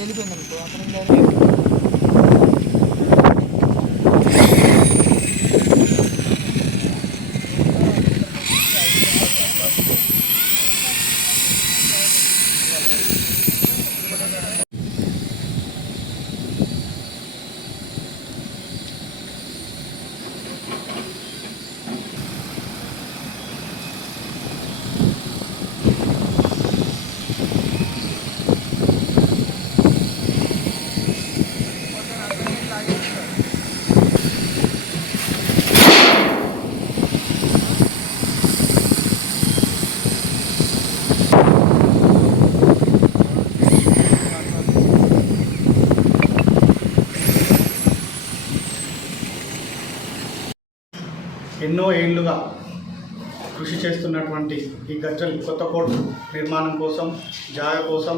వెళ్ళిపోయిందనుకో అతను ఎన్నో ఏళ్లుగా కృషి చేస్తున్నటువంటి ఈ గజ్వెల్ కొత్త కోర్టు నిర్మాణం కోసం జాగా కోసం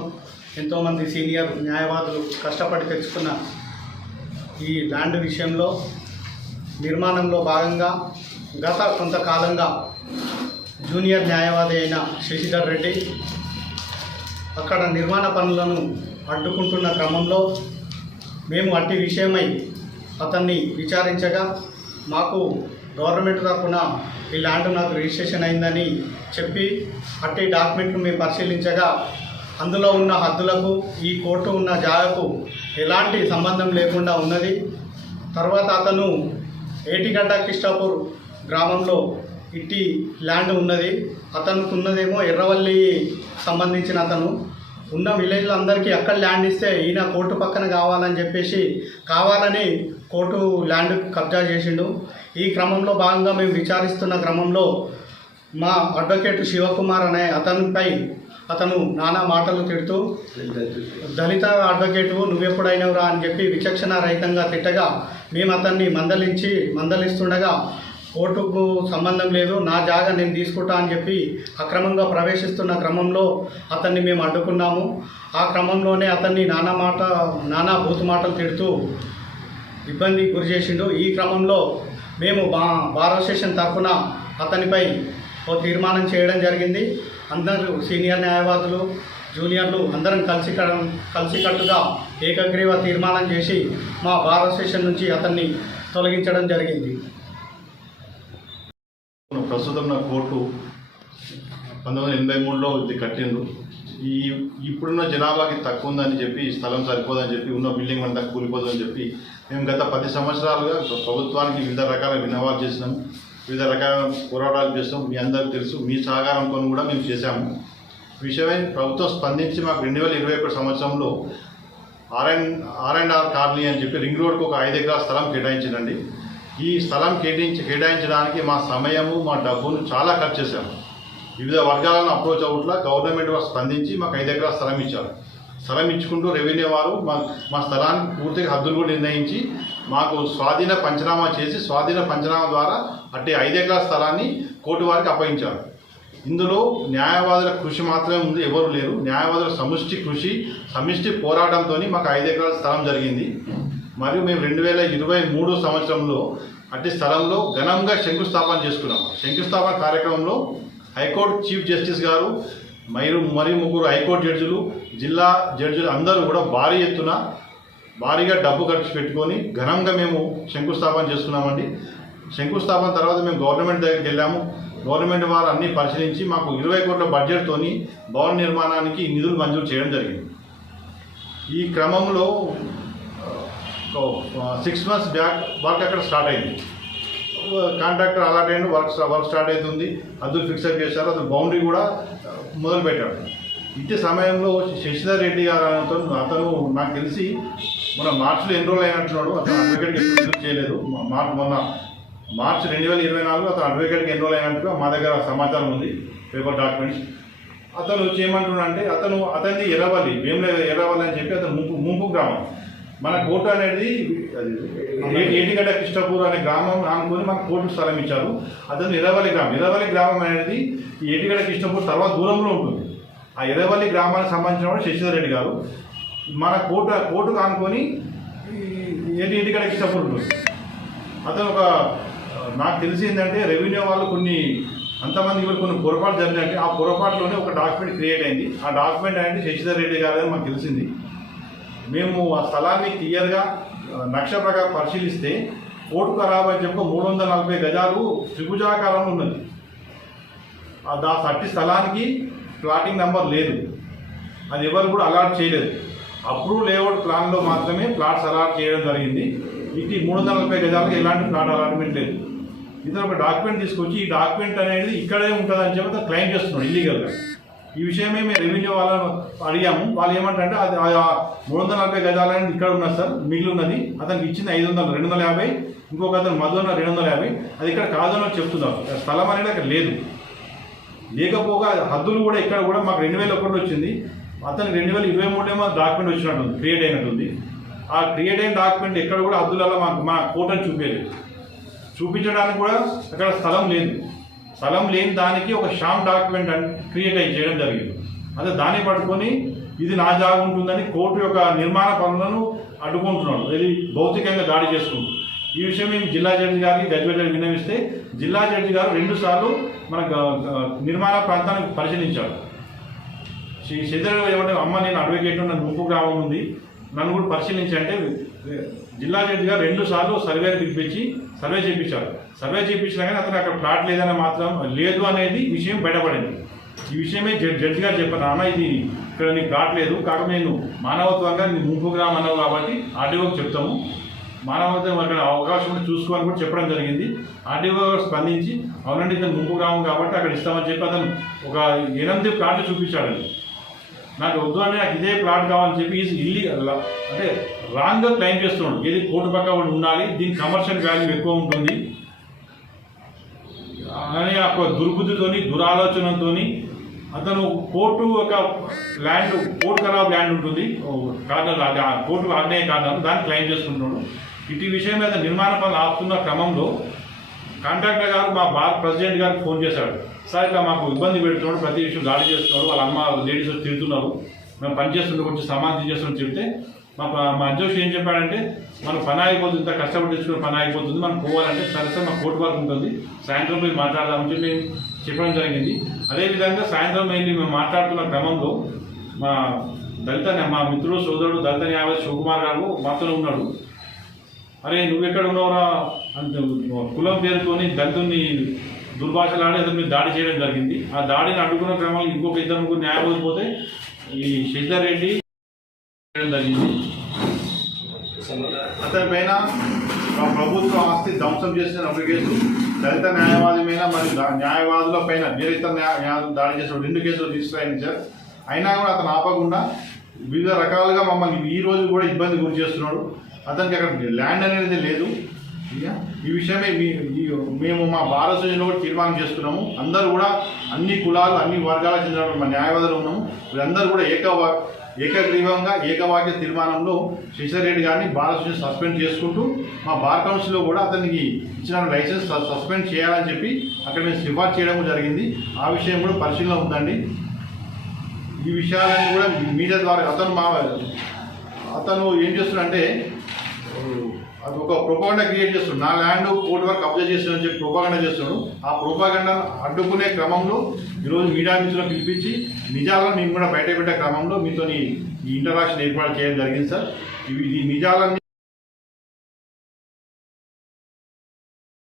ఎంతోమంది సీనియర్ న్యాయవాదులు కష్టపడి తెచ్చుకున్న ఈ ల్యాండ్ విషయంలో నిర్మాణంలో భాగంగా గత కొంతకాలంగా జూనియర్ న్యాయవాది అయిన శశిధర్ రెడ్డి అక్కడ నిర్మాణ పనులను అడ్డుకుంటున్న క్రమంలో మేము అట్టి విషయమై అతన్ని విచారించగా మాకు గవర్నమెంట్ తరఫున ఈ ల్యాండ్ నాకు రిజిస్ట్రేషన్ అయిందని చెప్పి అట్టి డాక్యుమెంట్లు మేము పరిశీలించగా అందులో ఉన్న హద్దులకు ఈ కోర్టు ఉన్న జాగాకు ఎలాంటి సంబంధం లేకుండా ఉన్నది. తర్వాత అతను ఏటిగడ్డ కిష్టాపూర్ గ్రామంలో ఇట్టి ల్యాండ్ ఉన్నది. అతనికి ఉన్నదేమో ఎర్రవల్లి సంబంధించిన అతను ఉన్న విలేజ్లో అందరికీ అక్కడ ల్యాండ్ ఇస్తే ఈయన కోర్టు పక్కన కావాలని చెప్పేసి కావాలని కోర్టు ల్యాండ్ కబ్జా చేసిండు. ఈ క్రమంలో భాగంగా మేము విచారిస్తున్న క్రమంలో మా అడ్వకేట్ శివకుమార్ అనే అతను నానా మాటలు తిడుతూ దళిత అడ్వకేటు నువ్వెప్పుడైనవురా అని చెప్పి విచక్షణ రహితంగా తిట్టగా మేము అతన్ని మందలిస్తుండగా కోర్టుకు సంబంధం లేదు, నా జాగా నేను తీసుకుంటా అని చెప్పి అక్రమంగా ప్రవేశిస్తున్న క్రమంలో అతన్ని మేము అడ్డుకున్నాము. ఆ క్రమంలోనే అతన్ని నానా బూతు మాటలు తిడుతూ ఇబ్బంది గురి చేసిండు. ఈ క్రమంలో మేము బార్ అసోసియేషన్ తరఫున అతనిపై ఓ తీర్మానం చేయడం జరిగింది. అందరూ సీనియర్ న్యాయవాదులు జూనియర్లు అందరం కలిసికట్టుగా ఏకగ్రీవ తీర్మానం చేసి మా బార్ అసోసియేషన్ నుంచి అతన్ని తొలగించడం జరిగింది. ప్రస్తుతం నా కోర్టు 1983లో ఇది కట్టిండ్రు. ఇప్పుడున్న జనాభాకి తక్కువ ఉందని చెప్పి స్థలం సరిపోదని చెప్పి ఉన్న బిల్డింగ్ అంతా కూలిపోతుందని చెప్పి మేము గత 10 సంవత్సరాలుగా ప్రభుత్వానికి వివిధ రకాల విన్నవాలు చేసినాము, వివిధ రకాల పోరాటాలు చేసినాం. మీ అందరికీ తెలుసు, మీ సహకారంతో కూడా మేము చేశాము. విషయమై ప్రభుత్వం స్పందించి మాకు 2021 సంవత్సరంలో R&R కాలనీ అని చెప్పి రింగ్ రోడ్కు ఒక 5 ఎకరాల స్థలం కేటాయించిందండి. ఈ స్థలం కేటాయించడానికి మా సమయము మా డబ్బును చాలా ఖర్చు చేశాము. వివిధ వర్గాలను అప్రోచ్ అవుట్లా గవర్నమెంట్ వారు స్పందించి మాకు 5 ఎకరాల స్థలం ఇచ్చారు. స్థలం ఇచ్చుకుంటూ రెవెన్యూ వారు మా స్థలానికి పూర్తిగా హద్దులు కూడా నిర్ణయించి మాకు స్వాధీన పంచనామా చేసి స్వాధీన పంచనామా ద్వారా అట్టి 5 ఎకరాల స్థలాన్ని కోర్టు వారికి అప్పగించారు. ఇందులో న్యాయవాదుల కృషి మాత్రమే ఉంది, ఎవరు లేరు. న్యాయవాదుల సమిష్టి కృషి సమిష్టి పోరాటంతో మాకు 5 ఎకరాల స్థలం జరిగింది. మరియు మేము 2023 సంవత్సరంలో అట్టి స్థలంలో ఘనంగా శంకుస్థాపన చేసుకున్నాం. శంకుస్థాపన కార్యక్రమంలో హైకోర్టు చీఫ్ జస్టిస్ గారు మరియు 3 హైకోర్టు జడ్జిలు, జిల్లా జడ్జిలు అందరూ కూడా భారీగా డబ్బు ఖర్చు పెట్టుకొని ఘనంగా మేము శంకుస్థాపన చేసుకున్నామండి. శంకుస్థాపన తర్వాత మేము గవర్నమెంట్ దగ్గరికి వెళ్ళాము. గవర్నమెంట్ వారు అన్నీ పరిశీలించి మాకు 20 కోట్ల బడ్జెట్తోని భవన నిర్మాణానికి నిధులు మంజూరు చేయడం జరిగింది. ఈ క్రమంలో 6 months బ్యాక్ వర్క్ అక్కడ స్టార్ట్ అయింది. కాంట్రాక్టర్ అలాట్ అయ్యింది, వర్క్ స్టార్ట్ అవుతుంది, అద్దులు ఫిక్సప్ చేశారు, అతను బౌండరీ కూడా మొదలుపెట్టాడు. ఇట్టి సమయంలో శశిధర్ రెడ్డి గారు అతను నాకు తెలిసి మన మార్చిలో ఎన్రోల్ అయినట్టున్నాడు. అతను అడ్వకేట్కి ఎప్పుడు చేయలేదు. మొన్న మార్చి 2024 అతను అడ్వకేట్కి ఎన్రోల్ అయినట్టుగా మా దగ్గర సమాచారం ఉంది, పేపర్ డాక్యుమెంట్స్. అతను చేయమంటున్నాడంటే అతనిది ఎర్రవల్లి, ఎర్రవల్లి అని చెప్పి అతను ముంపు గ్రామం. మన కోర్టు అనేది ఏటిగడ్డ కిష్టాపూర్ అనే గ్రామం అనుకుని మన కోర్టు స్థలం ఇచ్చారు. అతను ఎర్రవల్లి గ్రామం అనేది ఏటిగడ్డ కిష్టాపూర్ తర్వాత దూరంలో ఉంటుంది. ఆ ఎర్రవల్లి గ్రామానికి సంబంధించిన వాడు శశిధర్ రెడ్డి గారు. మన కోర్టుకు అనుకొని ఏటిగడ్డ కిష్టాపూర్ ఉంటుంది. అతను నాకు తెలిసి ఏంటంటే రెవెన్యూ వాళ్ళు అంతమంది కొన్ని పొరపాటు జరిగినట్టే ఆ పొరపాటులోనే ఒక డాక్యుమెంట్ క్రియేట్ అయింది. ఆ డాక్యుమెంట్ అనేది శశిధర్ రెడ్డి గారు అని మాకు తెలిసింది. మేము ఆ స్థలాన్ని క్లియర్గా నక్ష ప్రకారం పరిశీలిస్తే కోర్టు ఖరాబ్ అని చెప్పి 340 గజాలు త్రిభుజాకారంలో ఉన్నది. ఆ సట్టి స్థలానికి ప్లాటింగ్ నెంబర్ లేదు, అది ఎవరు కూడా అలాట్ చేయలేదు. అప్రూవ్ లేఅవుట్ ప్లాన్లో మాత్రమే ప్లాట్స్ అలాట్ చేయడం జరిగింది. ఇది 340 గజాలకు ఎలాంటి ప్లాట్ అలాట్మెంట్ లేదు. ఇతను ఒక డాక్యుమెంట్ తీసుకొచ్చి ఈ డాక్యుమెంట్ అనేది ఇక్కడే ఉంటుందని చెప్పి అతను క్లెయిమ్ చేస్తున్నాడు ఇల్లీగల్గా. ఈ విషయమే మేము రెవెన్యూ వాళ్ళని అడిగాము. వాళ్ళు ఏమంటారంటే అది 340 గజాలు అనేది ఇక్కడ ఉన్నది సార్, మిగిలి ఉన్నది. అతనికి ఇచ్చింది 500, 250, ఇంకొక అతను మధున్న 250, అది ఇక్కడ కాదని చెప్తున్నారు. స్థలం అనేది అక్కడ లేదు. లేకపోగా హద్దులు కూడా ఇక్కడ కూడా మాకు 2001 వచ్చింది, అతనికి 2023 డాక్యుమెంట్ వచ్చినట్టుంది, క్రియేట్ అయినట్టుంది. ఆ క్రియేట్ అయిన డాక్యుమెంట్ ఎక్కడ కూడా హద్దులలో మా కోర్టును చూపించలేదు. చూపించడానికి కూడా అక్కడ స్థలం లేదు. స్థలం లేని దానికి ఒక షామ్ డాక్యుమెంట్ అని క్రియేట్ చేయడం జరిగింది. అదే దాన్ని పట్టుకొని ఇది నా జాగా ఉంటుందని కోర్టు యొక్క నిర్మాణ పనులను అడ్డుకుంటున్నాడు, ఇది భౌతికంగా దాడి చేసుకుంటుంది. ఈ విషయం మేము జిల్లా జడ్జి గారికి గజ్వేల్ విన్నవిస్తే జిల్లా జడ్జి గారు 2 సార్లు మన నిర్మాణ ప్రాంతానికి పరిశీలించాడు. శ్రీధర్ ఏమంటే అమ్మ నేను అడ్వకేట్, నన్ను ముప్పు గ్రామం ఉంది, నన్ను కూడా పరిశీలించంటే జిల్లా జడ్జి గారు 2 సార్లు సర్వే పిలిపించి సర్వే చేయించారు. సర్వే చేయించినా కానీ అతను అక్కడ ప్లాట్ లేదని మాత్రం లేదు అనేది విషయం బయటపడింది. ఈ విషయమే జడ్జి గారు చెప్పాను, అమ్మ ఇది ఇక్కడ నీకు ప్లాట్ లేదు, కాకపోతే నేను మానవత్వంగా నీ ముంపు గ్రామం అన్నావు కాబట్టి ఆర్డీఓకి చెప్తాము, మానవత్వం అక్కడ అవకాశం ఉంటే చూసుకోవాలని కూడా చెప్పడం జరిగింది. ఆర్డీఓ స్పందించి అవునండి ఇతను ముంపు గ్రామం కాబట్టి అక్కడ ఇస్తామని చెప్పి అతను ఒక 8 ప్లాట్లు చూపించాడండి. నాకు వద్దు అంటే నాకు ఇదే ప్లాట్ కావాలని చెప్పి ఇల్లీగల్ అంటే రాంగ్గా క్లెయిమ్ చేస్తున్నాడు. ఏది కోర్టు పక్క ఉండాలి, దీనికి కమర్షియల్ వాల్యూ ఎక్కువ ఉంటుంది అని ఒక దుర్బుద్ధితోని దురాలోచనతోని అతను కోర్టు ఒక ల్యాండ్, కోర్టు ఖరాబ్ ల్యాండ్ ఉంటుంది కార్నర్, కోర్టు ఆగ్నేయ కార్నర్, దాన్ని క్లెయిమ్ చేసుకుంటున్నాడు. ఇటు విషయం మీద నిర్మాణ పనులు ఆపుతున్న క్రమంలో కాంట్రాక్టర్ గారు మా బార్ ప్రెసిడెంట్ గారికి ఫోన్ చేశాడు, సార్ ఇట్లా మాకు ఇబ్బంది పెడుతున్నాడు, ప్రతి విషయం దాడి చేస్తున్నాడు, వాళ్ళ అమ్మ లేడీస్ తిడుతున్నారు, మేము పనిచేస్తుంటే కొంచెం సమాధి చేస్తున్నాం చెప్తే మా అధ్యక్షుడు ఏం చెప్పాడంటే మనం పని ఆగిపోతుంది, ఇంత కష్టపడి తెచ్చుకుని పని ఆగిపోతుంది, మనం పోవాలంటే సరే సార్ మా కోర్టు వర్క్ ఉంటుంది, సాయంత్రం పోయి మాట్లాడదామని చెప్పి మేము చెప్పడం జరిగింది. అదేవిధంగా సాయంత్రం వెళ్ళి మేము మాట్లాడుతున్న క్రమంలో మా మా మిత్రుడు సోదరుడు దళిత న్యాయవాది శివకుమార్ గారు మాతో ఉన్నాడు. అరే నువ్వెక్కడ ఉన్నావురా అంటే కులం పేరుతోని దళితుని దుర్భాషలాడి అతని మీద దాడి చేయడం జరిగింది. ఆ దాడిని అడ్డుకున్న క్రమంలో ఇంకొక 2 న్యాయవాదులు పోతే ఈ శశిధర్ రెడ్డి చేయడం జరిగింది. అతని పైన ప్రభుత్వ ఆస్తి ధ్వంసం చేసిన కేసు, దళిత న్యాయవాది మీద మరియు న్యాయవాదుల పైన వేరే ఇతర న్యాయవాదులు దాడి చేసిన 2 కేసులు రిజిస్టర్ అయింది సార్. అయినా కూడా అతను ఆపకుండా వివిధ రకాలుగా మమ్మల్ని ఈ రోజు కూడా ఇబ్బంది గురి చేస్తున్నాడు. అతనికి అక్కడ ల్యాండ్ అనేది లేదు. ఈ విషయమే మేము మా భారతదేశంలో కూడా తీర్మానం చేస్తున్నాము. అందరూ కూడా అన్ని కులాలు అన్ని వర్గాలకు చెందిన మా న్యాయవాదులు ఉన్నాము. వీళ్ళందరూ కూడా ఏకగ్రీవంగా ఏకవాక్య తీర్మానంలో శశిధర్ రెడ్డి గారిని భారతదేశం సస్పెండ్ చేసుకుంటూ మా బార్ కౌన్సిల్లో కూడా అతనికి ఇచ్చిన లైసెన్స్ సస్పెండ్ చేయాలని చెప్పి అక్కడ మేము సిఫార్సు చేయడం జరిగింది. ఆ విషయం కూడా పరిశీలన ఉందండి. ఈ విషయాలన్నీ కూడా మీడియా ద్వారా అతను ఏం చేస్తున్నాడంటే అది ఒక ప్రొపగండా క్రియేట్ చేస్తున్నాడు. నా ల్యాండ్ కోర్టు వరకు కబ్జా చేస్తున్నాడని చెప్పి ప్రొపగండా చేస్తున్నాడు. ఆ ప్రొపగండాను అడ్డుకునే క్రమంలో ఈరోజు మీడియా మిత్రులను పిలిపించి నిజాలను మేము కూడా బయట పెట్టే క్రమంలో మీతో ఈ ఇంటరాక్షన్ ఏర్పాటు చేయడం జరిగింది సార్. ఈ నిజాలన్నీ